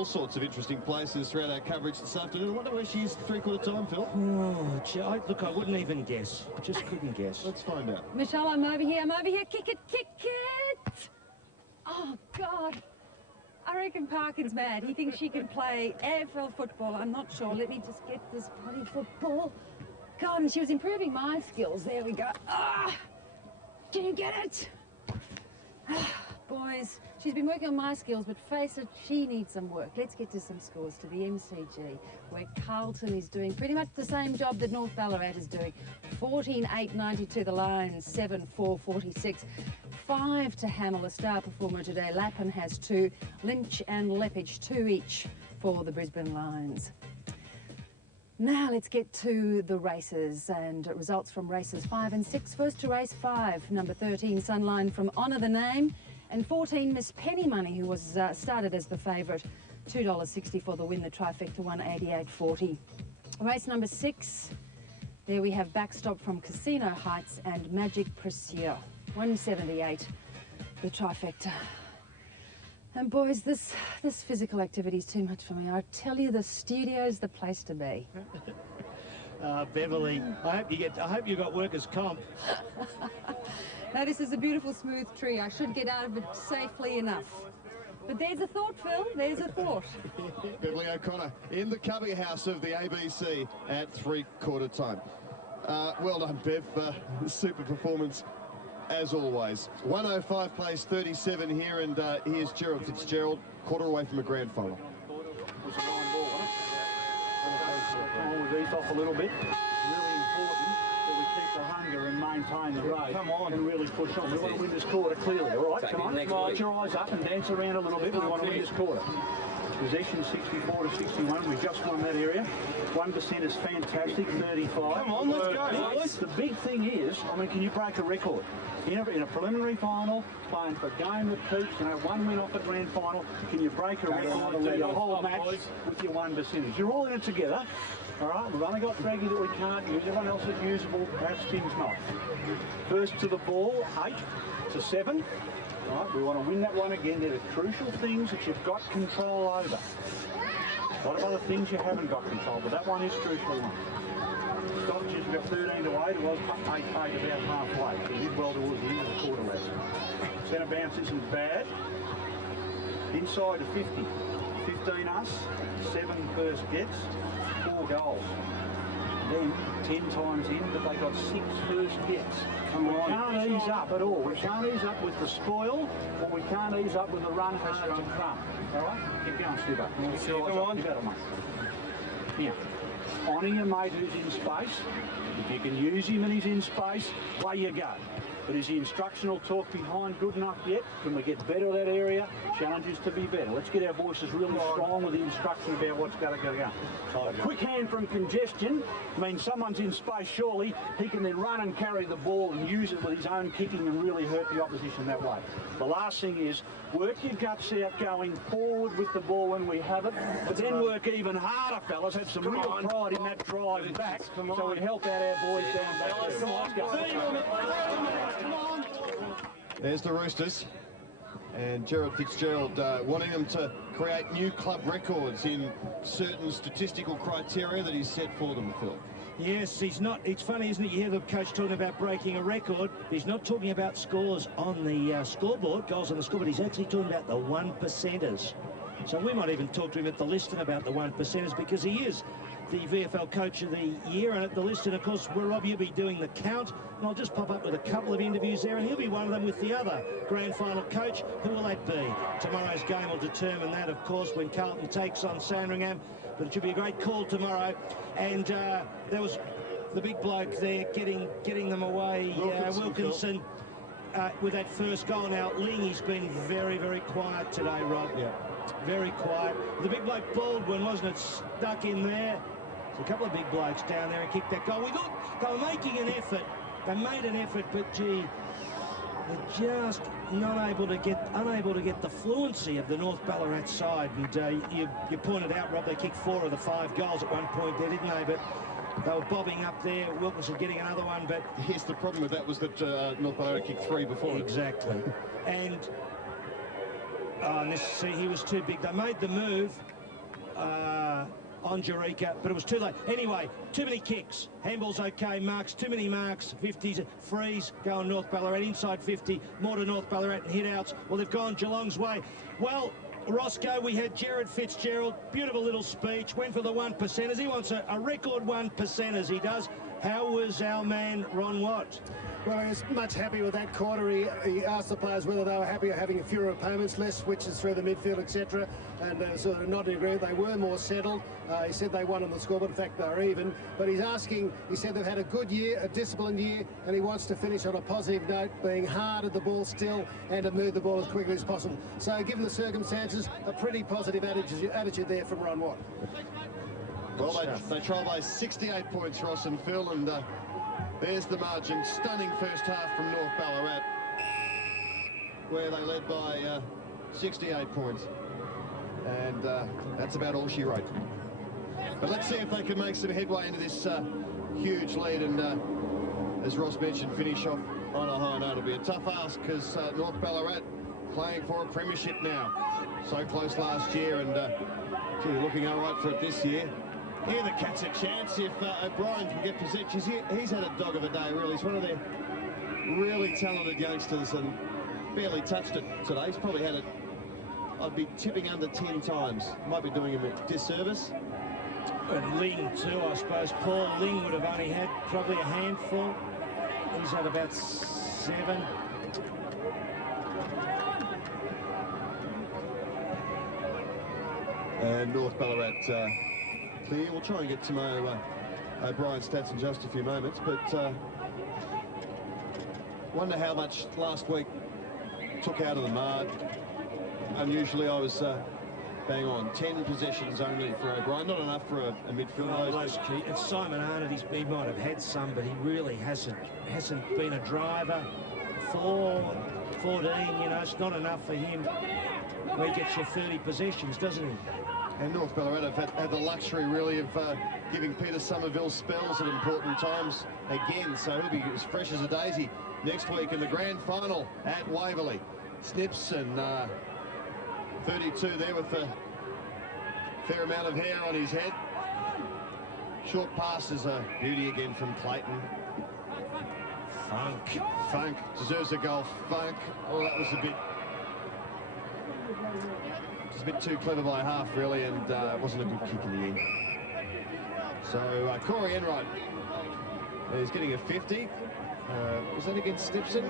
all sorts of interesting places throughout our coverage this afternoon. I wonder where she is three-quarter time, Phil. Oh, gee, look, I wouldn't even guess. Just couldn't guess. Let's find out. Michelle, I'm over here. Kick it, kick it! Oh, God. I reckon Parkin's mad. He thinks she can play AFL football. I'm not sure. Let me just get this bloody football. God, and she was improving my skills. There we go. Ah! Can you get it? Boys, she's been working on my skills, but face it, she needs some work. Let's get to some scores, to the MCG, where Carlton is doing pretty much the same job that North Ballarat is doing. 14-8-92 the Lions, 7-4-46. 5 to Hamill, a star performer today. Lappin has 2, Lynch and Lepage 2 each for the Brisbane Lions. Now let's get to the races and results from races 5 and 6. First to race 5, number 13 Sunline from Honour the Name, and 14 Miss Penny Money, who was started as the favourite. $2.60 for the win, the trifecta 188.40. Race number 6, there we have Backstop from Casino Heights and Magic Precieux, 178 the trifecta. And boys, this physical activity is too much for me. I tell you, the studio's the place to be. Beverly, I hope you got workers' comp. Now, this is a beautiful smooth tree. I should get out of it safely enough. But there's a thought, Phil. There's a thought. Beverly O'Connor in the cubby house of the ABC at three-quarter time. Well done, Bev. Super performance as always. 105 plays 37 here, and here's Gerald Fitzgerald, quarter away from a grand final. Was a line ball, wasn't it? We've eased off a little bit. It's really important that we keep the hunger and maintain the rate. Come on, and really push on. We want to win this quarter clearly, all right? Come on, put your eyes up and dance around a little bit. We want to win this quarter. Possession 64 to 61. We just won that area. 1% is fantastic. 35. Come on, let's go, boys. The big thing is, I mean, can you break a record? In a preliminary final, playing for a game that keeps, one win off a grand final, can you break a record and do your whole match with your 1%? You're all in it together. All right, we've only got Greggy that we can't use. Everyone else is usable. Perhaps Tim's not. First to the ball, 8 to 7. Right, we want to win that one again. They're the crucial things that you've got control over. A lot of other things you haven't got control, but that one is crucial one. Stockers, you've got 13 to 8. It was 8 about halfway. You did well towards the end of the quarter left. Centre bounce isn't bad. Inside to 50. 15 us, 7 first gets, 4 goals. Then 10 times in, but they got 6 first gets. And we can't ease up at all. We can't ease up with the spoil, or we can't ease up with the run hard to crumb. All right? Keep going, Stubber. Come on. Now, honour your mate who's in space. If you can use him and he's in space, away you go. But is the instructional talk behind good enough yet? Can we get better at that area? Challenge is to be better. Let's get our voices really strong with the instruction about what's got to go. A quick hand from congestion means someone's in space, surely. He can then run and carry the ball and use it with his own kicking and really hurt the opposition that way. The last thing is work your guts out going forward with the ball when we have it, but then work even harder, fellas. Had some real pride in that drive back, so we help out our boys down back there. Come on. There's the Roosters, and Gerald Fitzgerald wanting them to create new club records in certain statistical criteria that he's set for them, Phil. Yes, he's not. It's funny, isn't it? You hear the coach talking about breaking a record. He's not talking about scores on the scoreboard, goals on the scoreboard. He's actually talking about the 1%ers. So we might even talk to him at the Liston about the 1%ers, because he is the VFL Coach of the Year, and at the Liston, of course, Rob, you'll be doing the count, and I'll just pop up with a couple of interviews there, and he'll be one of them with the other grand final coach. Who will that be? Tomorrow's game will determine that, of course, when Carlton takes on Sandringham, but it should be a great call tomorrow. And there was the big bloke there getting them away, Wilkinson, with that first goal. Now, Lingy's been very, very quiet today, Rob. Yeah. Very quiet. The big bloke Baldwin, wasn't it, stuck in there? A couple of big blokes down there and kicked that goal. We thought they were making an effort. They made an effort, but gee, they're just unable to get the fluency of the North Ballarat side. And you pointed out, Rob, they kicked 4 of the 5 goals at one point there, didn't they? But they were bobbing up there. Wilkinson getting another one, but Yes, the problem with that was that North Ballarat kicked 3 before. Exactly. And Oh, and this, see, he was too big. They made the move on Jerica, but it was too late. Anyway, too many kicks. Handball's okay, marks, too many marks. 50s, freeze, going North Ballarat, inside 50, more to North Ballarat and hit-outs. Well, they've gone Geelong's way. Well, Roscoe, we had Jared Fitzgerald, beautiful little speech, went for the 1%ers. He wants a record 1%ers, he does. How was our man Ron Watt? Well, he was much happy with that quarter. He asked the players whether they were happy having fewer opponents, less switches through the midfield, etc. And sort of nodding agreement. They were more settled. He said they won on the scoreboard. In fact, they were even. But he's asking, he said they've had a good year, a disciplined year, and he wants to finish on a positive note, being hard at the ball still and to move the ball as quickly as possible. So, given the circumstances, a pretty positive attitude there from Ron Watt. Well, they trail by 68 points, Ross and Phil, and there's the margin. Stunning first half from North Ballarat, where they led by 68 points. And that's about all she wrote. But let's see if they can make some headway into this huge lead and, as Ross mentioned, finish off on a high note. It'll be a tough ask because North Ballarat playing for a premiership now. So close last year and gee, looking all right for it this year. Here the Cats a chance if O'Brien can get possession. He's had a dog of a day, really. He's one of their really talented youngsters and barely touched it today. He's probably had it, I'd be tipping under 10 times. Might be doing him a disservice. And Ling too, I suppose. Paul Ling would have only had probably a handful. He's had about 7. And North Ballarat clear. We'll try and get to O'Brien's stats in just a few moments, but wonder how much last week took out of the mud. Unusually, I was bang on 10 possessions only for O'Brien, not enough for a midfielder. It's Simon Arnott. He might have had some, but he really hasn't been a driver. 14, you know, it's not enough for him. He gets you 30 possessions, doesn't he? And North Ballarat have had the luxury, really, of giving Peter Somerville spells at important times again, so he'll be as fresh as a daisy next week in the grand final at Waverley. Snips and 32 there with a fair amount of hair on his head. Short pass is a beauty again from Clayton. Funk deserves a goal. Funk. Oh, that was a bit too clever by half, really, and it wasn't a good kick in the end. So Corey Enright is getting a 50. Was that against Snipson?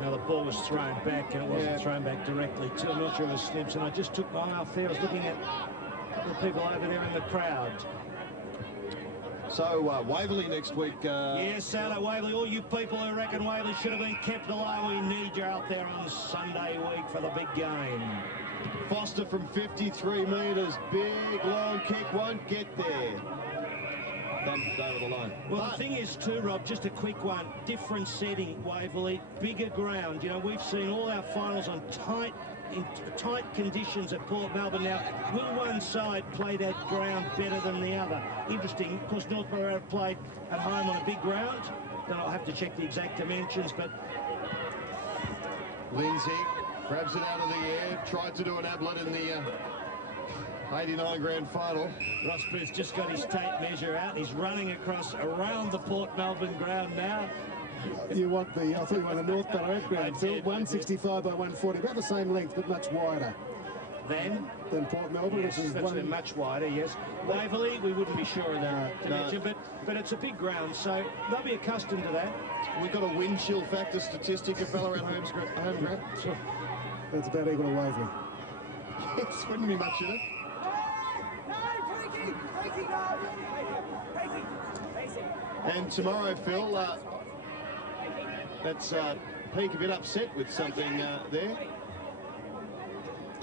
Now the ball was thrown back, and it wasn't thrown back directly to. I'm not sure it was Snipson. I just took my eye off there. I was looking at a couple of people over there in the crowd. So Waverley next week. Yes, Saturday Waverley. All you people who reckon Waverley should have been kept alive, we need you out there on Sunday week for the big game. Foster from 53 metres. Big, long kick. Won't get there. Thumped over the line. Well, the thing is too, Rob, just a quick one. Different setting, Waverley. Bigger ground. You know, we've seen all our finals on in tight conditions at Port Melbourne. Now, will one side play that ground better than the other? Interesting. Of course, North Ballarat played at home on a big ground. Then I'll have to check the exact dimensions, but... Lindsay grabs it out of the air, tried to do an ablet in the 89 grand final. Ross Booth just got his tape measure out. He's running around the Port Melbourne ground now. You want the, I thought you wanted the North Ballarat ground, Phil. 165 by 140, about the same length, but much wider. Than Port Melbourne, yes, which is much wider, yes. Waverley, we wouldn't be sure of the dimension, but it's a big ground, so they'll be accustomed to that. We've got a wind chill factor statistic of Ballarat home ground. That's about equal to Waverley. Yes, wouldn't be much in it. And tomorrow, Phil, that's Peake a bit upset with something there.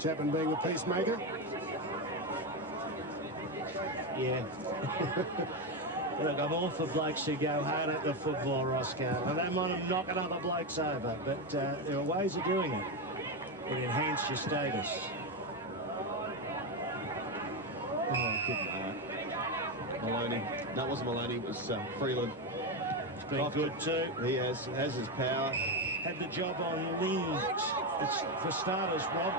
Chapman being the peacemaker. Yeah. Look, I'm all for blokes who go hard at the football, Roscoe. I don't mind them knocking other blokes over, but there are ways of doing it. It enhance your status. Oh, good mark. Maloney. No, it wasn't Maloney, it was Freeland. He's been good too. He has his power. Had the job on Ling It's for starters, Rob.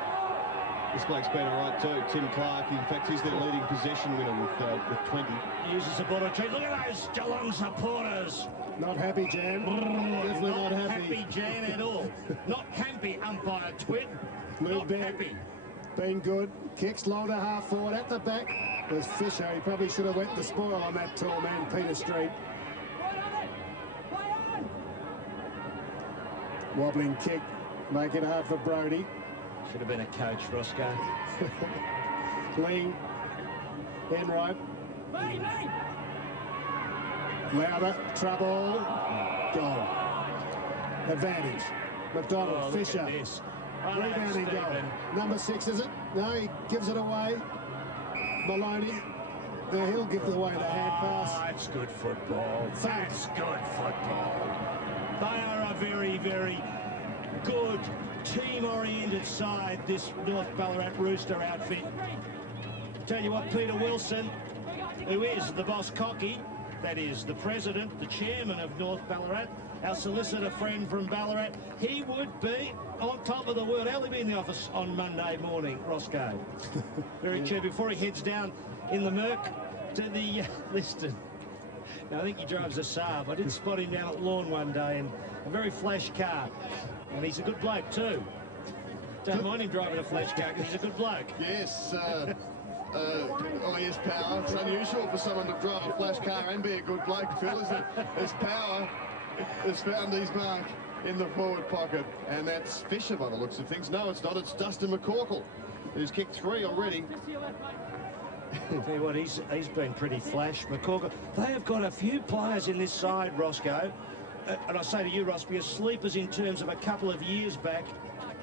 This bloke's been all right too, Tim Clark. In fact, he's their leading possession winner with 20. Uses the ball retreat. Look at those Geelong supporters. Not happy, Jan. Definitely not happy. Jan, at all. Not happy, umpire Twit. Move Not back. happy. Been good. Kicks long to half forward. At the back was Fisher. He probably should have went the spoil on that tall man, Peter Street. Wobbling kick. Make it hard for Brodie. Should have been a coach, Roscoe. Lee. Enright. Louder. Trouble. Gone. Advantage. McDonald. Oh, Fisher. Rebounding goal. Number 6, is it? No, he gives it away. Maloney. Now he'll give away the hand pass. That's good football. That's good football. They are a very, very good team-oriented side, this North Ballarat Rooster outfit. Tell you what, Peter Wilson, who is the boss cocky, that is the president, the chairman of North Ballarat, our solicitor friend from Ballarat, he would be on top of the world. How'll he be in the office on Monday morning, Roscoe? Very true. Before he heads down in the Merc to the Liston. Now, I think he drives a Saab. I did spot him down at Lawn one day, and a very flash car. And he's a good bloke too. Don't mind him driving a flash car because he's a good bloke. Yes. Oh, yes, Power. It's unusual for someone to drive a flash car and be a good bloke, Phil, isn't it? As Power has found his mark in the forward pocket. And that's Fisher by the looks of things. No, it's not. It's Dustin McCorkle, who's kicked 3 already. Tell you what, he's been pretty flash, McCorkle. They have got a few players in this side, Roscoe. And I say to you, Ross, because sleepers in terms of a couple of years back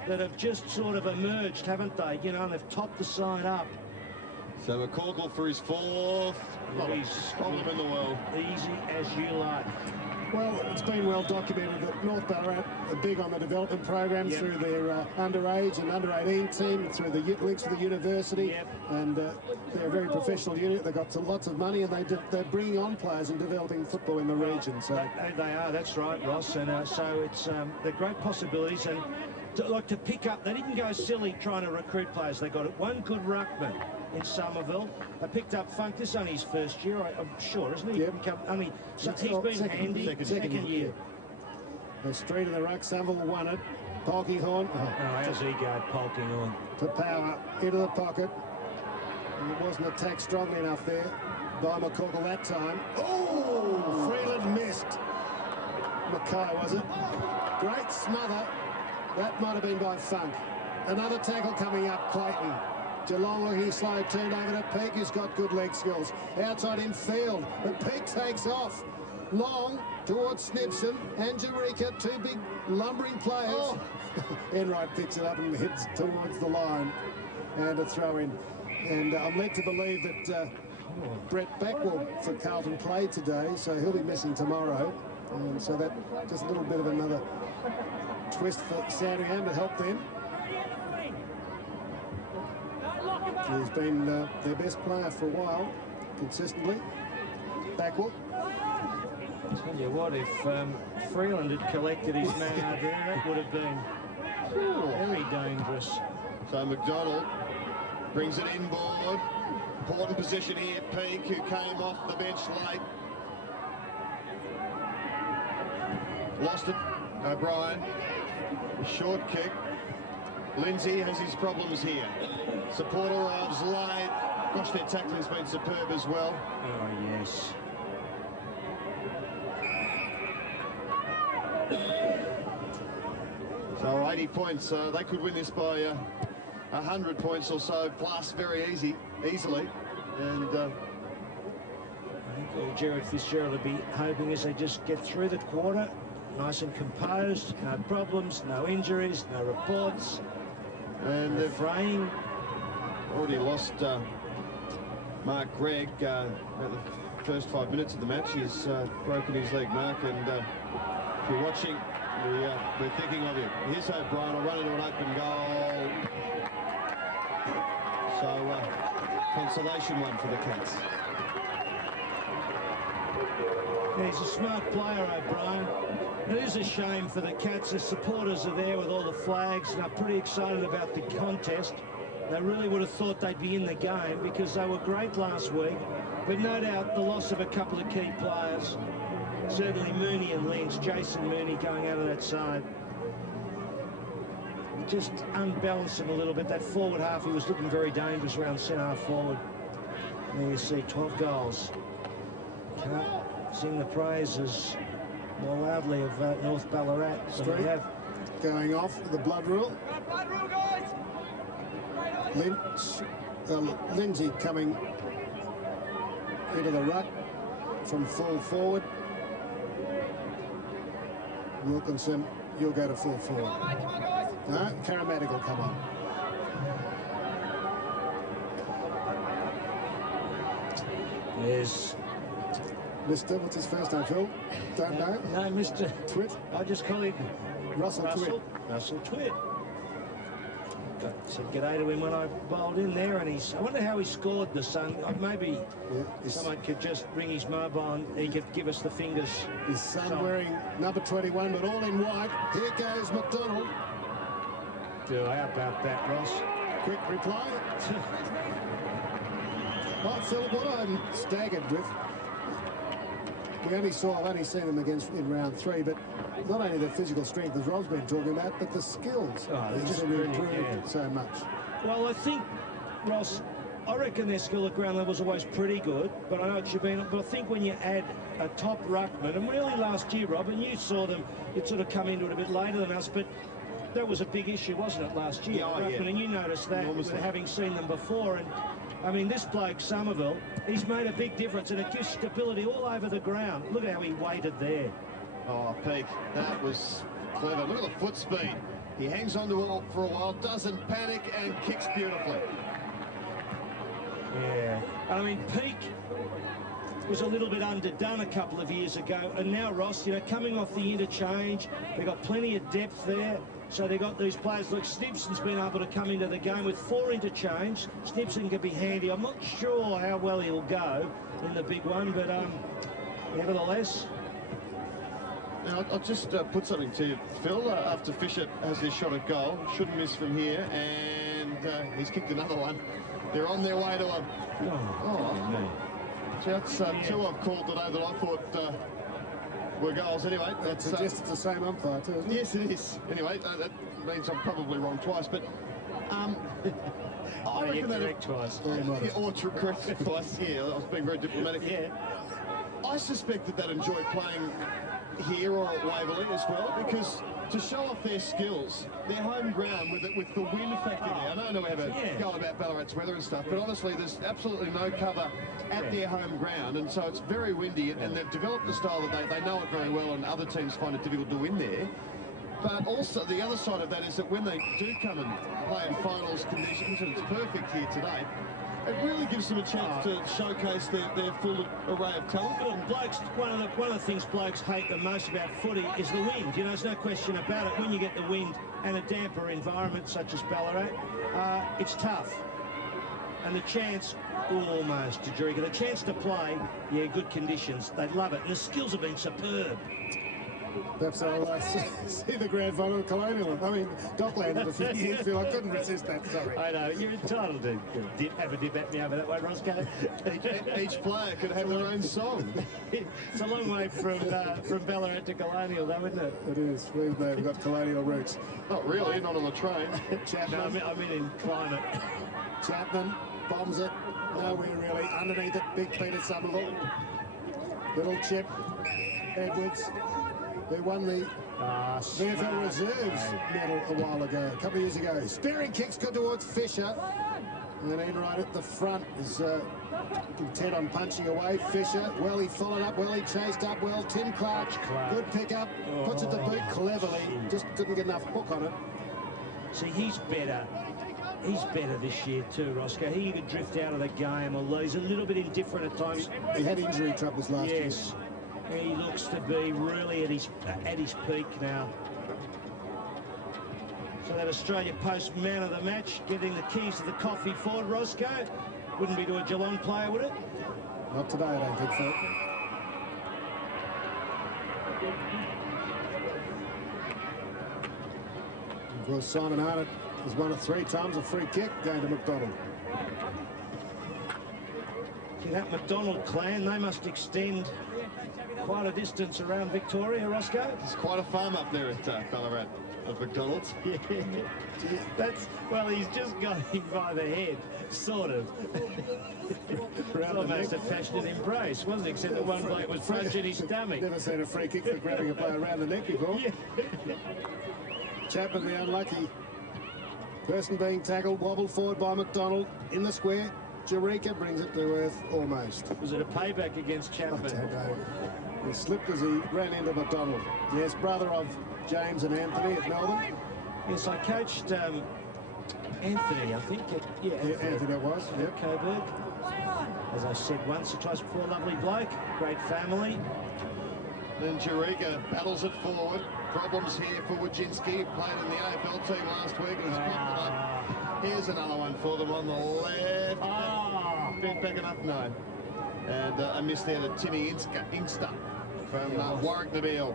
that have just sort of emerged, haven't they? You know, and they've topped the side up. So McCorkle for his 4th. Not a problem in the world. Easy as you like. Well, it's been well documented that North Ballarat are big on the development program through their underage and under-18 team, and through the links with the university. And they're a very professional unit. They've got lots of money, and they're bringing on players and developing football in the region. So they are. That's right, Ross. And so it's they're great possibilities. And to pick up, they didn't go silly trying to recruit players. They got one good ruckman in Somerville. They picked up Funk. This is only his first year, I'm sure, isn't he? Yep. So he's been handy. Second year. The Street in the ruck. Somerville won it. Polkinghorn. Oh, how's he go, Polkinghorn? To Power. Into the pocket. And it wasn't attacked strongly enough there by McCorkle that time. Oh! Freeland missed. Mackay, was it? Great smother. That might have been by Funk. Another tackle coming up, Clayton. Geelong looking slow, turned over to Peake, who's got good leg skills. Outside in field, but Peake takes off. Long towards Snipson and Jerica, 2 big lumbering players. Oh. Enright picks it up and hits towards the line. And a throw in. And I'm led to believe that Brett Backwell for Carlton played today, so he'll be missing tomorrow. And so that just a little bit of another twist for Sandringham to help them. He's been their best player for a while, consistently. Backwell. Tell you what, if Freeland had collected his man there, that would have been very dangerous. So McDonald brings it inboard. Important position here, Peake, who came off the bench late. Lost it, O'Brien. A short kick. Lindsay has his problems here. Support arrives late. Gosh, their tackling's been superb as well. Oh, yes. So 80 points. They could win this by 100 points or so plus very easily. And I think all Jared Fitzgerald would be hoping as they just get through the quarter, nice and composed, no problems, no injuries, no reports. And they've fraying. already lost Mark Gregg at the first 5 minutes of the match. He's broken his leg, Mark, and if you're watching, we're thinking of you. Here's O'Brien will run into an open goal. So consolation one for the Cats. Yeah, he's a smart player, O'Brien. It is a shame for the Cats. The supporters are there with all the flags and are pretty excited about the contest. They really would have thought they'd be in the game because they were great last week. But no doubt the loss of a couple of key players, certainly Mooney and Lynch, Jason Mooney going out of that side, just unbalanced him a little bit. That forward half, he was looking very dangerous around centre half forward. There you see 12 goals. Can't sing the praises more loudly of North Ballarat than we have. Going off the blood rule. Blood rule, guys! Lindsay coming into the ruck from full forward. Wilkinson, you'll go to full forward. Come on, mate, come on, guys! No, Karamatic will come on. There's Mr. What's his first name, Phil? Don't know. no Mr. Twit. I just call him Russell Twit. Russell Twit. Said g'day to him when I bowled in there, and I wonder how he scored the son. Maybe someone could just ring his mobile and he could give us the fingers. His son wearing number 21, but all in white. Here goes McDonald. How about that, Ross? Quick reply. Well, Phil, what I'm staggered with, I've only seen them in round 3, but not only the physical strength, as Rob's been talking about, but the skills. They're just really really improved so much. Well, I think, Ross, I reckon their skill at ground level is always pretty good, but I know it should be. But I think when you add a top ruckman, and really last year, Rob, and you saw them, it sort of come into it a bit later than us, but that was a big issue, wasn't it, last year? Ruckman, and you noticed that with having seen them before. And I mean, this bloke, Somerville, he's made a big difference, and it gives stability all over the ground. Look at how he waited there. Oh, Peake, that was clever. Look at the foot speed. He hangs on to it for a while, doesn't panic, and kicks beautifully. Yeah. I mean, Peake was a little bit underdone a couple of years ago, and now Ross, you know, coming off the interchange, they've got plenty of depth there. So they've got these players. Look, Snipson's been able to come into the game with 4 interchange. Snipson can be handy. I'm not sure how well he'll go in the big one, but nevertheless. Now, I'll just put something to you, Phil. After Fisher has his shot at goal, shouldn't miss from here, and he's kicked another one. They're on their way to him. So that's 2 I've called today that I thought were goals. Anyway, That suggests it's the same umpire too, isn't it? yes, it is. Anyway, that means I'm probably wrong twice, but I reckon that correct twice. or correct twice. Yeah, I was being very diplomatic. Yeah. I suspect that enjoy playing here or at Waverley as well, because to show off their skills, their home ground with the wind factor there. I know we have a go about Ballarat's weather and stuff, but honestly, there's absolutely no cover at their home ground, and so it's very windy, and they've developed the style that they know it very well, and other teams find it difficult to win there. But also the other side of that is that when they do come and play in finals conditions, and it's perfect here today, it really gives them a chance to showcase their full array of talent. Look, blokes, one of the things blokes hate the most about footy is the wind. You know, there's no question about it. When you get the wind and a damper environment such as Ballarat, it's tough. And the chance, almost to Jericho, the chance to play, good conditions. They love it. And the skills have been superb. Perhaps I'll see the grand final of Colonial. I mean, Dockland in a few years, Phil. I couldn't resist that, sorry. I know, you're entitled to have a dip at me over that way, Roscoe. Each player could have their own song. It's a long way from Ballarat to Colonial, though, isn't it? It is. We've got Colonial roots. Not really, not on the train. Chapman. No, I mean in climate. Chapman bombs it. Nowhere really. Underneath it, big Peter Somerville. Little chip. Edwards, who won the VFL Reserves medal a while ago, a couple of years ago. Spearing kicks good towards Fisher. And then right at the front is intent on punching away. Fisher, well, he followed up, well, he chased up, well, Tim Clark, good pick up, puts it to boot cleverly, just couldn't get enough hook on it. See, he's better. He's better this year too, Roscoe. He could drift out of the game, although he's a little bit indifferent at times. He had injury troubles last year. Yes, he looks to be really at his peak now. So that Australia Post man of the match, getting the keys to the coffee forward, Roscoe. Wouldn't be to a Geelong player, would it? Not today, I don't think so. Of course, Simon Arnott has won it 3 times, a free kick going to McDonald. See, that McDonald clan, they must extend quite a distance around Victoria, Roscoe. It's quite a farm up there at Ballarat of McDonald's. Yeah, that's, well, he's just got him by the head, sort of. It's almost a passionate embrace, wasn't it? Except that one bloke was punching his stomach. Never seen a free kick for grabbing a player around the neck before. Yeah. Chapman, the unlucky person being tackled, wobbled forward by McDonald in the square. Jarika brings it to earth almost. Was it a payback against Chapman? I don't know. He slipped as he ran into McDonald. Yes, brother of James and Anthony at Melbourne. Yes, I coached Anthony, I think. Yeah, Anthony it was. Yep. Coburg. As I said once or twice before, lovely bloke, great family. Then Jarika battles it forward. Problems here for Wojcinski. Played in the AFL team last week and has popped it up. Here's another one for them on the left. Bent back enough, no. And a miss there to Timmy Inkster from Warwick Nabil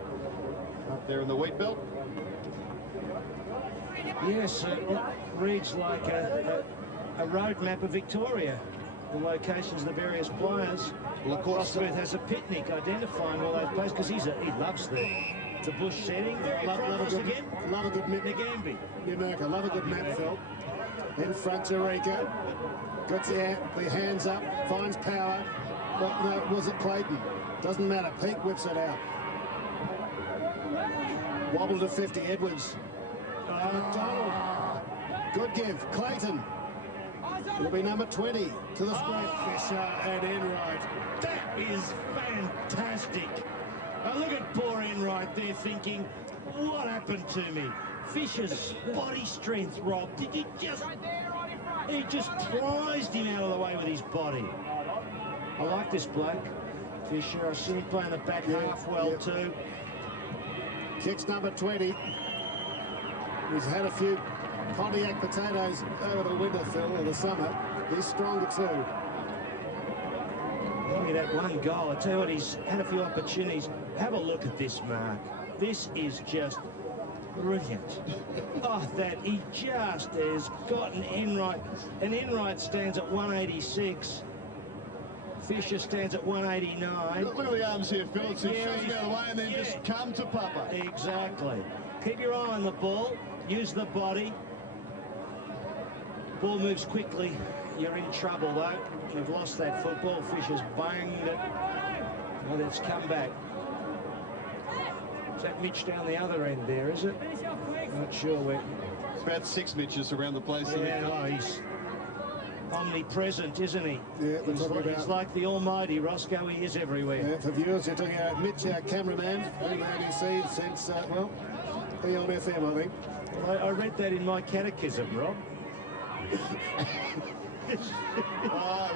up there in the wheat belt. Yes, it reads like a road map of Victoria. The locations of the various players. Well, of course, Rossworth has a picnic identifying all those players because he loves the bush setting. Love a good map. Nagambie. In America, love a good map, Phil. In front, Jarika. Gets the hands up, finds power. But no, was it Clayton? Doesn't matter. Peake whips it out. Wobble to 50, Edwards. McDonald. Good give. Clayton. It'll be number 20 to the square. Fisher and Enright. That is fantastic. Now look at poor Enright there thinking, what happened to me? Fisher's body strength, Rob. Did you just... He just prized him out of the way with his body. I like this bloke, Fisher. I've seen him playing the back half well too. Kicks number 20. He's had a few Pontiac potatoes over the winter, Phil, or the summer. He's stronger too. Only that one goal. I tell you what, he's had a few opportunities. Have a look at this mark. This is just brilliant. Oh, that he just has gotten Enright. And Enright stands at 186. Fisher stands at 189. Look at the arms here, Phil. It's shows out of the way and then just come to Papa. Exactly. Keep your eye on the ball. Use the body. Ball moves quickly. You're in trouble, though. You've lost that football. Fisher's banged it. Well, it's come back. Is that Mitch down the other end there, is it? Not sure where. It's about 6 Mitches around the place. Yeah, well, he's omnipresent, isn't he? Yeah, he's like the almighty Roscoe. He is everywhere. Yeah, for viewers, you're talking about Mitch, our cameraman, been the ABC since, well, be on FM, I think. Well, I read that in my catechism, Rob.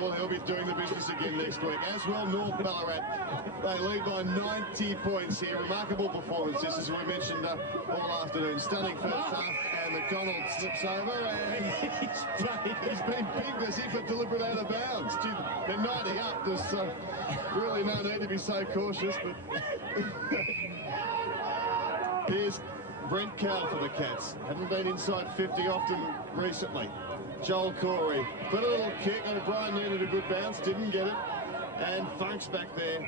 Well, he'll be doing the business again next week. As well, North Ballarat. They lead by 90 points here. Remarkable performances, as we mentioned all afternoon. Stunning first half, and McDonald slips over, and he's been big as if a deliberate out of bounds. Gee, they're 90 up. There's really no need to be so cautious, but here's Brent Cowell for the Cats. Haven't been inside 50 often recently. Joel Corey put a little kick. O'Brien needed a good bounce, didn't get it. And Funk's back there.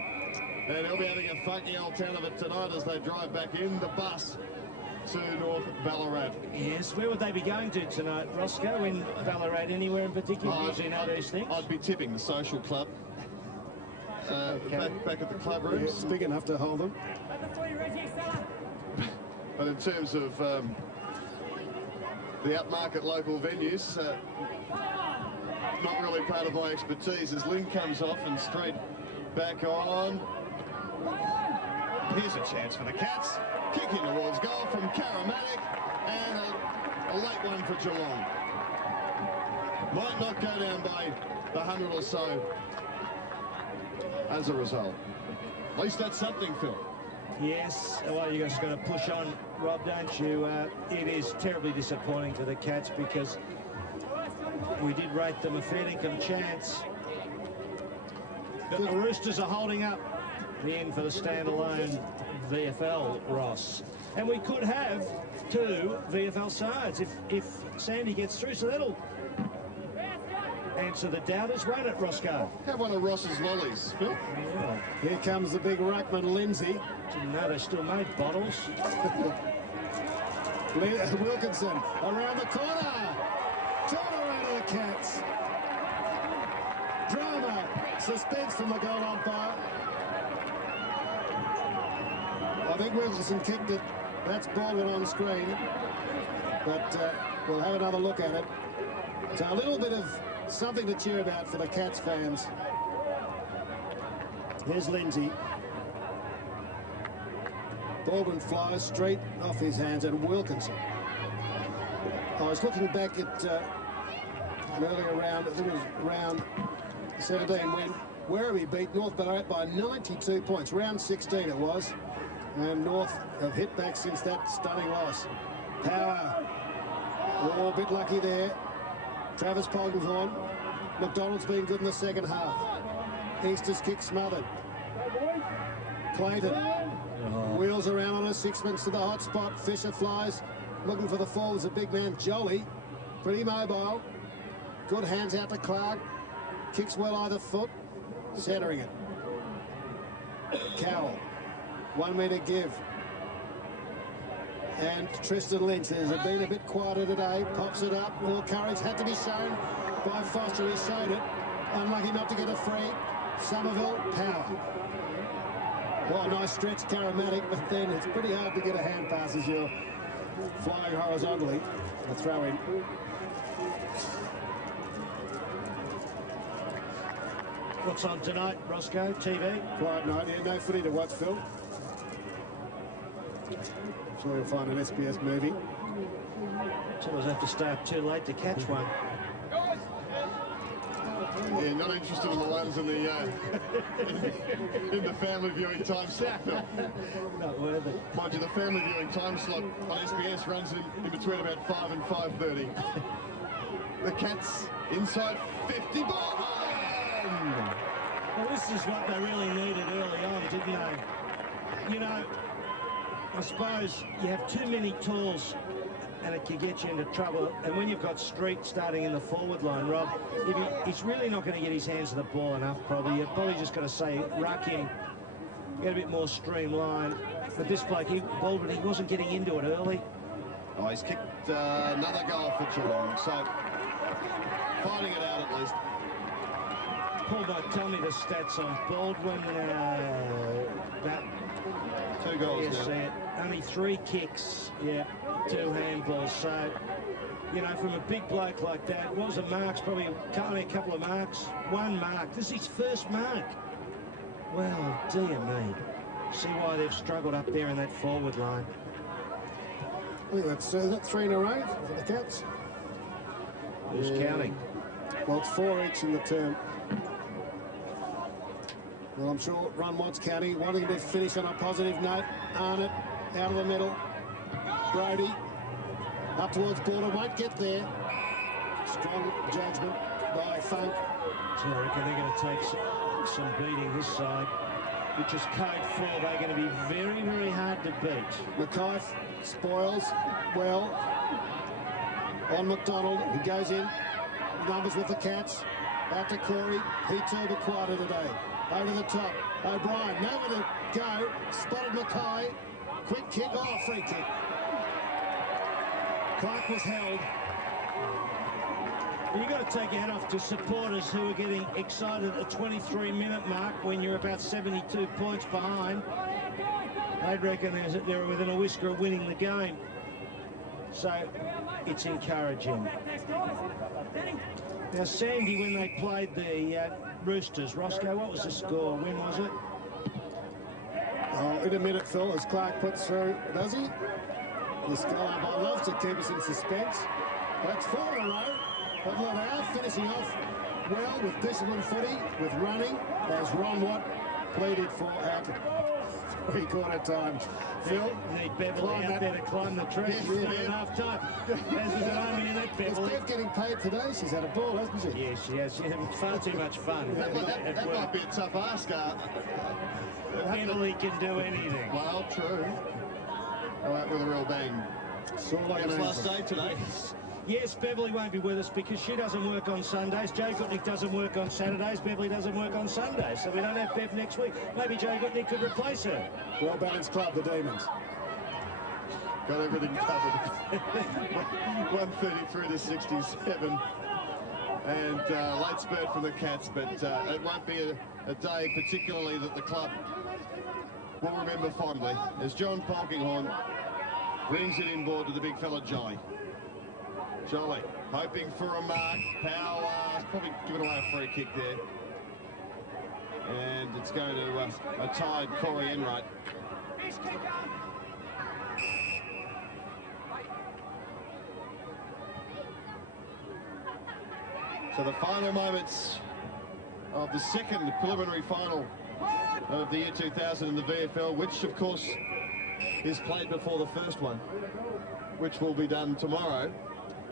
And he'll be having a funky old town of it tonight as they drive back in the bus to North Ballarat. Yes, where would they be going to tonight, Roscoe? In Ballarat, anywhere in particular? You know these things? I'd be tipping the social club. Back at the club rooms. Yeah, it's big enough to hold them. But in terms of the upmarket local venues, not really part of my expertise. As Lynn comes off and straight back on. Here's a chance for the Cats. Kicking towards goal from Karamatic, and a late one for Geelong. Might not go down by the 100 or so as a result. At least that's something, Phil. Yes, well, you just got to push on, Rob, don't you? It is terribly disappointing for the Cats because we did rate them a fair income chance. But the Roosters are holding up the end for the standalone VFL, Ross. And we could have 2 VFL sides if Sandy gets through, so that'll answer the doubters, won't it, Roscoe? Have one of Ross's lollies, Phil. Yeah. Here comes the big ruckman, Lindsay. Didn't know they still made bottles. Wilkinson around the corner. Turnaround of the Cats. Drama. Suspense from the goal umpire. I think Wilkinson kicked it. That's Baldwin on screen. But we'll have another look at it. So a little bit of something to cheer about for the Cats fans. Here's Lindsay. Baldwin flies straight off his hands, and Wilkinson. I was looking back at an earlier round, I think it was round 17, when Werribee beat North Ballarat by 92 points. Round 16 it was. And North have hit back since that stunning loss. Power. Oh, a bit lucky there. Travis Polkinghorne. McDonald's been good in the second half. Easter's kick smothered. Clayton wheels around on a sixpence to the hot spot. Fisher flies, looking for the fall. There's a big man, Jolly, pretty mobile. Good hands out to Clark. Kicks well either foot. Centering it. Cowell. 1 metre give. And Tristan Lynch has been a bit quieter today. Pops it up. More courage had to be shown by Foster. He showed it. Unlucky not to get a free. Somerville, power. Well, nice stretch, Karamatic, but then it's pretty hard to get a hand pass as you're flying horizontally. A throw in. What's on tonight, Roscoe? TV? Quiet night. Yeah, no footy to watch, Phil. Sure you'll find an SBS movie. Sometimes I have to stay up too late to catch one. Yeah, not interested in the ones in the in the family viewing time slot. Not worth it. Mind you, the family viewing time slot on SBS runs in between about 5 and 5:30. The Cats inside 50 ball. Well, this is what they really needed early on, didn't they? You know, I suppose you have too many tools and it can get you into trouble. And when you've got Street starting in the forward line, Rob, he's really not going to get his hands to the ball enough, probably. You're probably just going to say, ruck him, get a bit more streamlined. But this bloke, Baldwin, he wasn't getting into it early. Oh, he's kicked another goal for Geelong, so finding it out at least. Paul might tell me the stats on Baldwin. About 2 goals yes, now. only 3 kicks, yeah, 2 handballs. So, you know, from a big bloke like that, what was the marks? Probably only a couple of marks. 1 mark. This is his first mark. Well, dear me. See why they've struggled up there in that forward line. I think that's is that 3 in a row for the Cats. Who's counting? Well, it's 4 each in the term. Well, I'm sure Ron Watt's counting, wanting to finish on a positive note. Arnott out of the middle. Brody up towards border, won't get there. Strong judgment by Funk. So I reckon they're going to take some beating this side, which is code 4. They're going to be very, very hard to beat. McKeith spoils well on McDonald, who goes in. Numbers with the Cats. Out to Corey. He too will be quieter today. Over the top. O'Brien, nowhere to go. Spotted Mackay. Quick kick. Oh, free kick. Clark was held. You've got to take your hat off to supporters who are getting excited at the 23-minute mark when you're about 72 points behind. They'd reckon they're within a whisker of winning the game. So it's encouraging. Now, Sandy, when they played the Roosters, Roscoe, what was the score? When was it? Oh, in a minute, Phil, as Clark puts through, does he? The score loves to keep us in suspense. That's 4 in a row. Although they are finishing off well with disciplined footy, with running, as Ron Watt pleaded for out. three-quarter time. Phil, Need Beverly out there to climb the tree. Yes, She's got yeah. enough time. As is an army in that is Beverly. Bev getting paid today? She's had a ball, hasn't she? Yeah, she has. She's having far too much fun. That might be a tough ask. Beverly can do anything. Well, true. All right, with a real bang. Saw like It was an last angel. day today. Yes, Beverly won't be with us because she doesn't work on Sundays. Joe Goodnick doesn't work on Saturdays. Beverly doesn't work on Sundays. So we don't have Bev next week. Maybe Joe Goodnick could replace her. Well-balanced club, the Demons. Got everything covered. 133 to 67. And late spurt from the Cats, but it won't be a day particularly that the club will remember fondly as John Polkinghorne brings it inboard to the big fella Jolly. Jolly hoping for a mark. Power probably given away a free kick there. And it's going to a tied Corey Enright. So the final moments of the second preliminary final of the year 2000 in the VFL, which of course is played before the first one, which will be done tomorrow.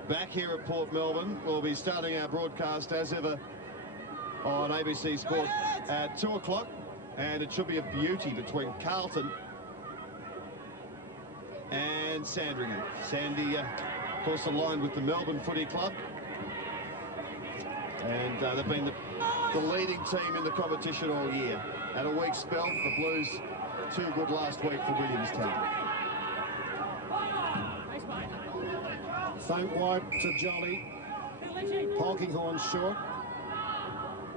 Back here at Port Melbourne, we'll be starting our broadcast as ever on ABC Sport at 2 o'clock, and it should be a beauty between Carlton and Sandringham. Sandy, of course, aligned with the Melbourne Footy Club, and they've been the leading team in the competition all year. At a weak spell, the Blues too good last week for Williamstown. Funk wide to Jolly. Polkinghorne short.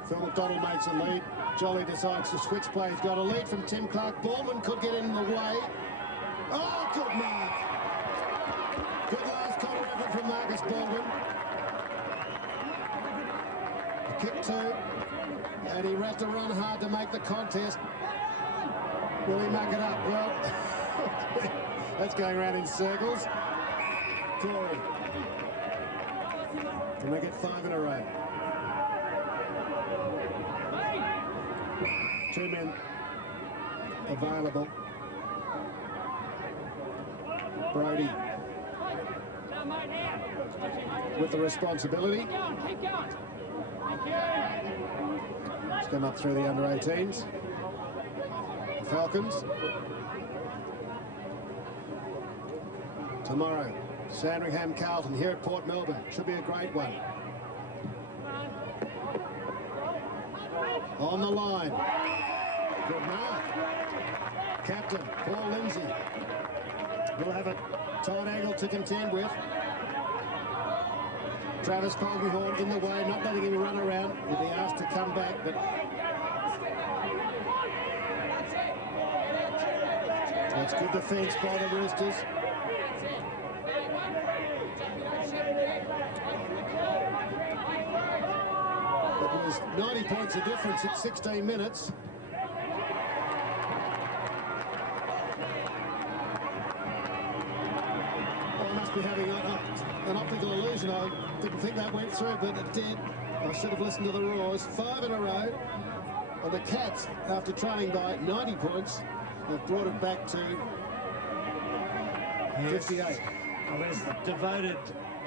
Phil McDonald makes a lead. Jolly decides to switch play. He's got a lead from Tim Clark. Baldwin could get in the way. Oh, good mark. Good last corner effort from Marcus Baldwin. A kick two. And he has to run hard to make the contest. Will he muck it up? Well, that's going around in circles. Corey. Can they get 5 in a row? Two men available. Brody with the responsibility. It's come up through the under-18s. Falcons. Tomorrow, Sandringham Carlton here at Port Melbourne. Should be a great one. On the line. Good mark. Captain Paul Lindsay will have a tight angle to contend with. Travis Polkinghorne in the way, not letting him run around. He'll be asked to come back, but that's good defence by the Roosters. It was 90 points of difference at 16 minutes. I must be having an optical illusion. I didn't think that went through, but it did. I should have listened to the roars. 5 in a row. And the Cats, after trailing by 90 points, have brought it back to 58. Well, there's the devoted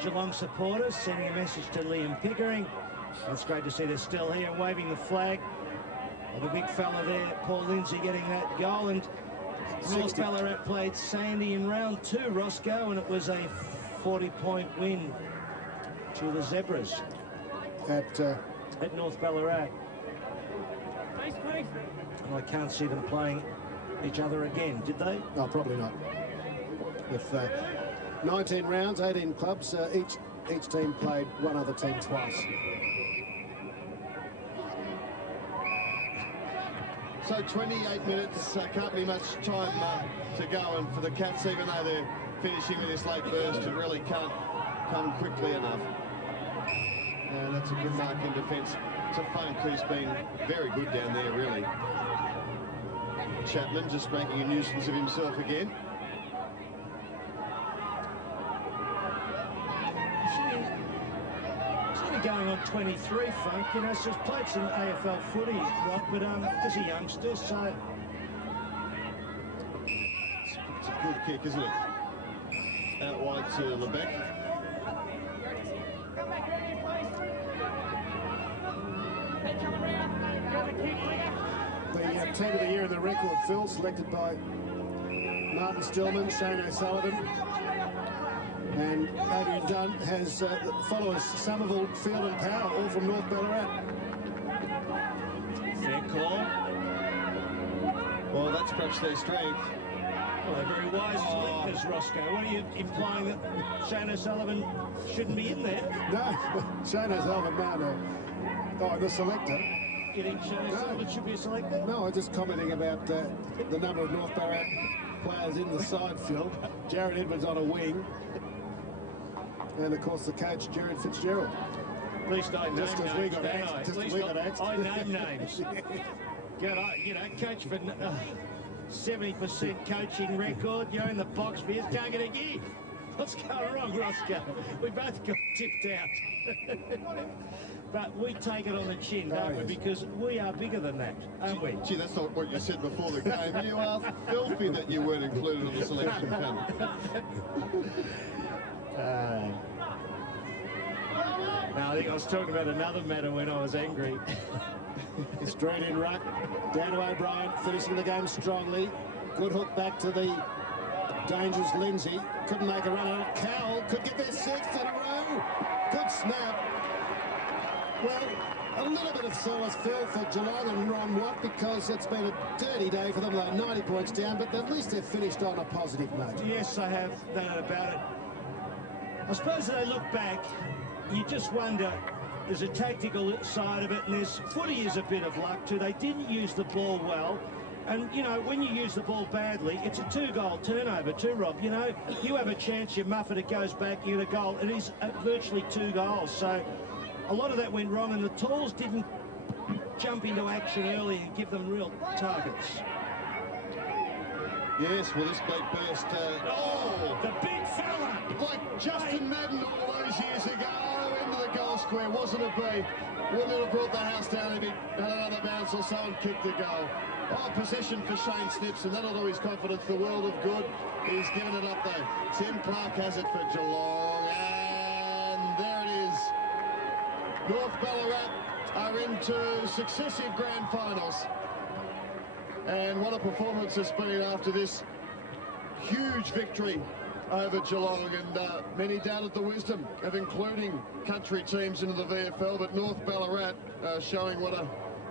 Geelong supporters sending a message to Liam Pickering. It's great to see they're still here waving the flag. Well, the big fella there, Paul Lindsay, getting that goal. And North Ballarat played Sandy in round 2, Roscoe, and it was a 40-point win to the Zebras at North Ballarat. And I can't see them playing each other again, did they? No, probably not. With 19 rounds, 18 clubs, each team played one other team twice. So 28 minutes, can't be much time to go, and for the Cats, even though they're finishing with this late burst, it really can't come quickly enough. And that's a good mark in defence. To Funk, who's been very good down there, really. Chapman just making a nuisance of himself again. Going on 23, Funk, you know, so he's played some AFL footy, Rob, but he's a youngster, so good kick, isn't it? Out wide to Lebec. The team of the year in the record, Phil, selected by Martin Stillman, Shane O'Sullivan, and Adrian Dunn has followers Somerville, Field and Power, all from North Ballarat. Fair call. Well, that's perhaps their strength. Well, they're very wise selectors, Roscoe. What are you implying, that Shane O'Sullivan shouldn't be in there? No, Shane O'Sullivan, no. Oh, the selector. You think Shane O'Sullivan should be a selector? No, I'm just commenting about the number of North Ballarat players in the side, Phil. Jared Edwards on a wing. And, of course, the coach, Jared Fitzgerald. At least I name Just because we names, got don't axed. I? Just At as least we got axed. I name names. You know, coach for 70% coaching record. You're in the box for years, can't get a gig. What's going wrong, Roscoe? We both got tipped out. But we take it on the chin, don't we? Because we are bigger than that, aren't we? Gee, that's not what you said before the game. You are filthy that you weren't included on the selection panel. No, I think I was talking about another matter when I was angry. Straight in ruck. Down to O'Brien, finishing the game strongly. Good hook back to the dangerous Lindsay. Couldn't make a run on it. Cowell could get their sixth in a row. Good snap. Well, a little bit of solace, Phil, for Geelong and Ron Watt, because it's been a dirty day for them. They're 90 points down, but at least they've finished on a positive note. Yes, I have no doubt about it. I suppose as I look back, you just wonder, there's a tactical side of it, and there's footy is a bit of luck too. They didn't use the ball well. And, you know, when you use the ball badly, it's a 2-goal turnover too, Rob. You know, you have a chance, you muff it, it goes back, you get a goal. It is virtually 2 goals. So a lot of that went wrong, and the Tools didn't jump into action early and give them real targets. Yes, well, this late burst. The big fella! Like Justin Madden all those years ago, into the goal square. Wasn't it be? Wouldn't it have brought the house down if he had another bounce or so and kicked the goal? Oh, possession for Shane Snips, and that'll do his confidence the world of good. He's given it up, though. Tim Clark has it for Geelong, and there it is. North Ballarat are into successive grand finals. And what a performance it's been after this huge victory over Geelong, and many doubted the wisdom of including country teams into the VFL, but North Ballarat showing what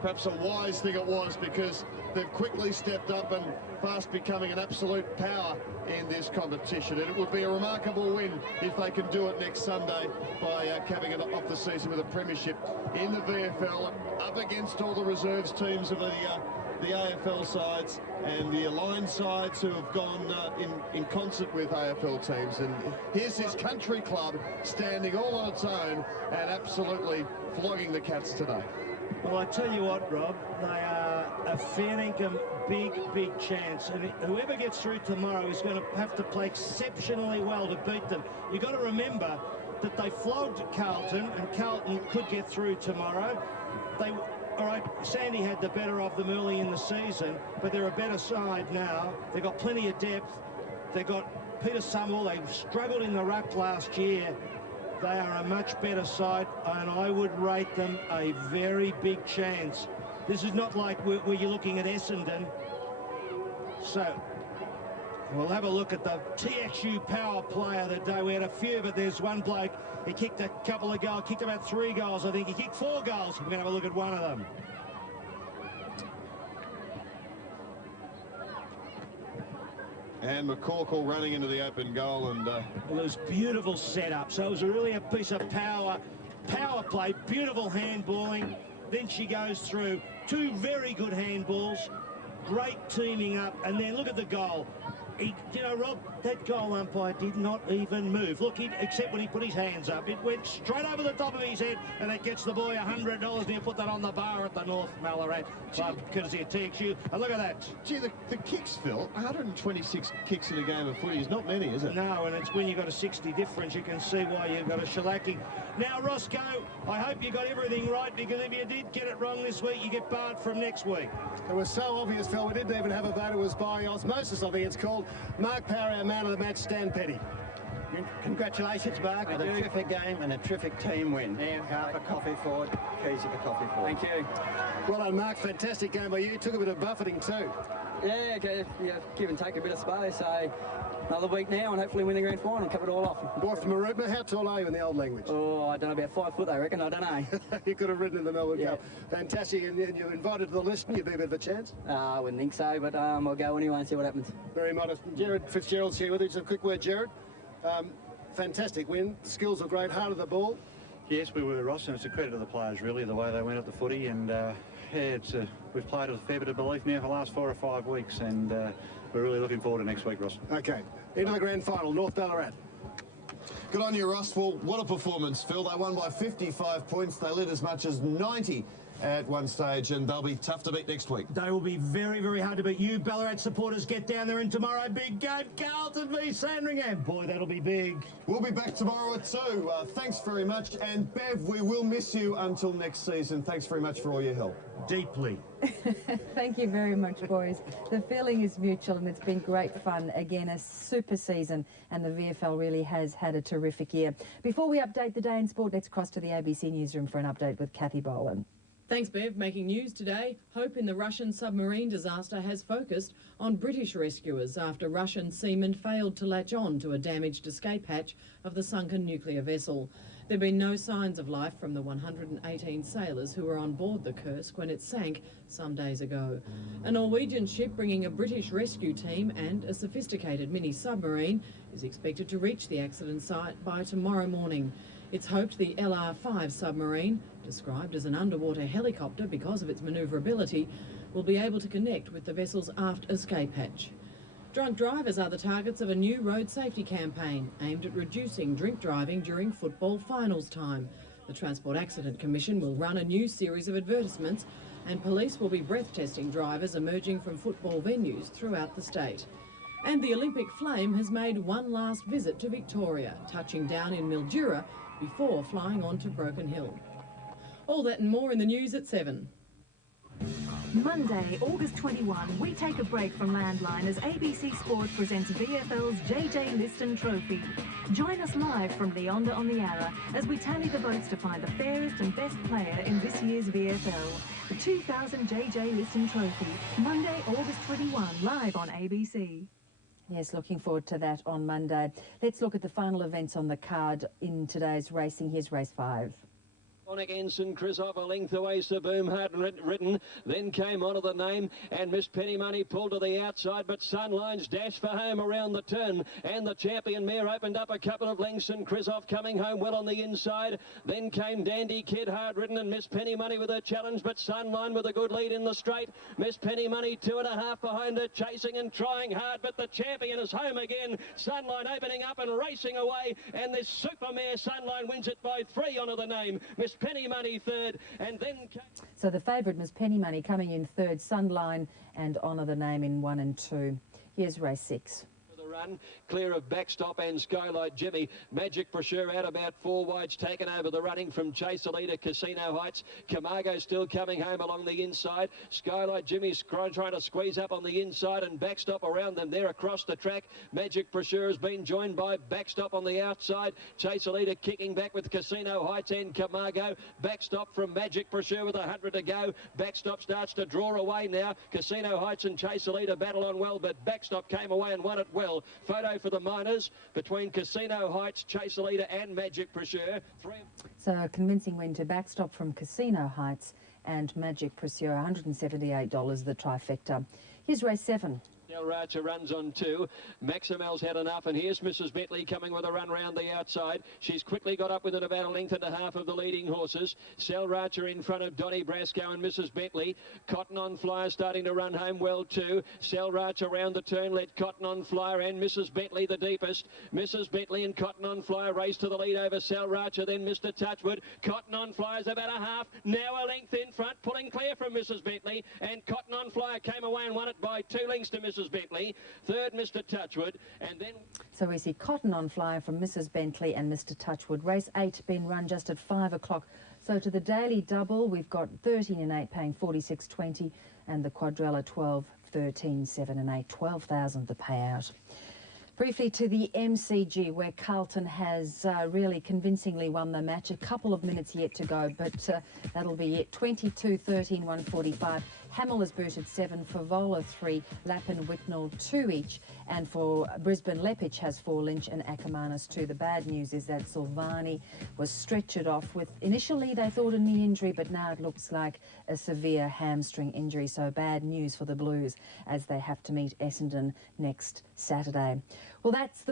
perhaps a wise thing it was, because they've quickly stepped up and fast becoming an absolute power in this competition. And it would be a remarkable win if they can do it next Sunday by capping it off the season with a premiership in the VFL, up against all the reserves teams of the AFL sides and the aligned sides who have gone in concert with AFL teams. And here's his country club standing all on its own and absolutely flogging the Cats today. Well, I tell you what, Rob, they are a fair income big chance, and whoever gets through tomorrow is going to have to play exceptionally well to beat them. You've got to remember that they flogged Carlton, and Carlton could get through tomorrow. All right, Sandy had the better of them early in the season, but they're a better side now. They've got plenty of depth. They've got Peter Summerall. They struggled in the ruck last year. They are a much better side, and I would rate them a very big chance. This is not like where you're looking at Essendon. So we'll have a look at the TXU power play of the day. We had a few, but there's one bloke. He kicked a couple of goals, kicked about 3 goals, I think. He kicked 4 goals. We're going to have a look at one of them. And McCorkle running into the open goal, and Well, it was beautiful setup. So it was really a piece of power play, beautiful handballing. Then she goes through 2 very good handballs, great teaming up, and then look at the goal. You know, Rob, that goal umpire did not even move. Look, except when he put his hands up. It went straight over the top of his head, and it gets the boy $100, and he'll put that on the bar at the North Ballarat Club, courtesy of TXU. And look at that. gee, the kicks, Phil, 126 kicks in a game of footy is not many, is it? No, and it's when you've got a 60 difference, you can see why you've got a shellacking. Now, Roscoe, I hope you got everything right, because if you did get it wrong this week, you get barred from next week. It was so obvious, Phil. We didn't even have a vote. It was by osmosis, I think it's called. Mark Power, our man of the match, Stan Petty. Congratulations, Mark, on a terrific game and a terrific team win. Half a coffee forward, keys of the coffee forward. Thank you. Well done, Mark. Fantastic game by you. Took a bit of buffeting too. Yeah, okay, yeah, give and take a bit of space. So another week now and hopefully win the grand final and cover it all off. Boy from Maroubra, how tall are you in the old language? Oh, I don't know, about 5 foot, I reckon. I don't know. You could have ridden in the Melbourne Yeah. Cup. Fantastic. And you're invited to the list. You'd be a bit of a chance. I wouldn't think so, but I'll go anyway and see what happens. Very modest. Jared Fitzgerald's here with you. Just a quick word, Jared. Fantastic win. Skills were great. Heart of the ball. Yes, we were, Ross, and it's a credit to the players, really, the way they went at the footy. And yeah, we've played with a fair bit of belief now for the last 4 or 5 weeks, and we're really looking forward to next week, Ross. Okay. Into the grand final, North Ballarat. Good on you, Ross. Well, what a performance, Phil. They won by 55 points. They led as much as 90 at one stage, and they'll be tough to beat next week. They will be very, very hard to beat. You Ballarat supporters get down there, and tomorrow, big game, Carlton v Sandringham. Boy, that'll be big. We'll be back tomorrow at 2. Thanks very much. And Bev, we will miss you until next season. Thanks very much for all your help. Deeply. Thank you very much, boys. The feeling is mutual and it's been great fun. Again, a super season, and the VFL really has had a terrific year. Before we update the day in sport, let's cross to the ABC newsroom for an update with Kathy Boland. Thanks, Bev. Making news today, hope in the Russian submarine disaster has focused on British rescuers after Russian seamen failed to latch on to a damaged escape hatch of the sunken nuclear vessel. There have been no signs of life from the 118 sailors who were on board the Kursk when it sank some days ago. A Norwegian ship bringing a British rescue team and a sophisticated mini-submarine is expected to reach the accident site by tomorrow morning. It's hoped the LR-5 submarine, described as an underwater helicopter because of its manoeuvrability, will be able to connect with the vessel's aft escape hatch. Drunk drivers are the targets of a new road safety campaign aimed at reducing drink driving during football finals time. The Transport Accident Commission will run a new series of advertisements, and police will be breath testing drivers emerging from football venues throughout the state. And the Olympic flame has made one last visit to Victoria, touching down in Mildura before flying on to Broken Hill. All that and more in the news at 7. Monday, August 21, we take a break from Landline as ABC Sport presents VFL's JJ Liston Trophy. Join us live from Leonda on the Yarra as we tally the votes to find the fairest and best player in this year's VFL. The 2000 JJ Liston Trophy, Monday, August 21, live on ABC. Yes, looking forward to that on Monday. Let's look at the final events on the card in today's racing. Here's race 5. Ensign, Christoph a length away, Sir Boomhard ridden, then came onto the name, and Miss Penny Money pulled to the outside, but Sunline's dash for home around the turn, and the champion mare opened up a couple of lengths, and Christoph coming home well on the inside. Then came Dandy Kid, hard ridden, and Miss Penny Money with her challenge, but Sunline with a good lead in the straight. Miss Penny Money 2.5 behind her, chasing and trying hard, but the champion is home again. Sunline opening up and racing away, and this super mare Sunline wins it by 3 onto the name. Miss Penny Money third, and then so the favourite Miss Penny Money coming in third, Sunline and Honour the Name in 1 and 2. Here's race 6. Run clear of Backstop and Skylight Jimmy. Magic Brochure out about 4 wides, taken over the running from Chaser Leader, Casino Heights. Camargo still coming home along the inside. Skylight Jimmy's trying to squeeze up on the inside, and Backstop around them there across the track. Magic Brochure has been joined by Backstop on the outside. Chaser Leader kicking back with Casino Heights and Camargo. Backstop from Magic Brochure with 100 to go. Backstop starts to draw away now. Casino Heights and Chaser Leader battle on well, but Backstop came away and won it well. Photo for the Miners between Casino Heights, Chaser Leader and Magic Brochure. So a convincing win to Backstop from Casino Heights and Magic Brochure, $178, the trifecta. Here's race 7. Selracher runs on 2. Maximel's had enough, and here's Mrs. Bentley coming with a run round the outside. She's quickly got up within about 1.5 lengths of the leading horses. Selracher in front of Donny Brasco and Mrs. Bentley. Cotton on Flyer starting to run home well too. Selracher round the turn, let Cotton on Flyer and Mrs. Bentley the deepest. Mrs. Bentley and Cotton on Flyer race to the lead over Selracher, then Mr. Touchwood. Cotton on Flyer's about a half, now a length in front, pulling clear from Mrs. Bentley, and Cotton on Flyer came away and won it by 2 lengths to Mrs. Bentley. Third, Mr. Touchwood, and then... So we see Cotton on Flyer from Mrs. Bentley and Mr. Touchwood. Race 8 being run just at 5 o'clock. So to the daily double, we've got 13 and 8 paying 46.20 and the quadrella 13, 7 and 8, 12,000 the payout. Briefly to the MCG, where Carlton has really convincingly won the match. A couple of minutes yet to go, but that'll be it. 22-13, 145. Hamill has booted 7, Favola 3, Lappin, Whitnall 2 each, and for Brisbane, Lepich has 4, Lynch and Ackermanis 2. The bad news is that Silvani was stretchered off with, initially they thought a knee injury, but now it looks like a severe hamstring injury. So bad news for the Blues as they have to meet Essendon next Saturday. Well, that's the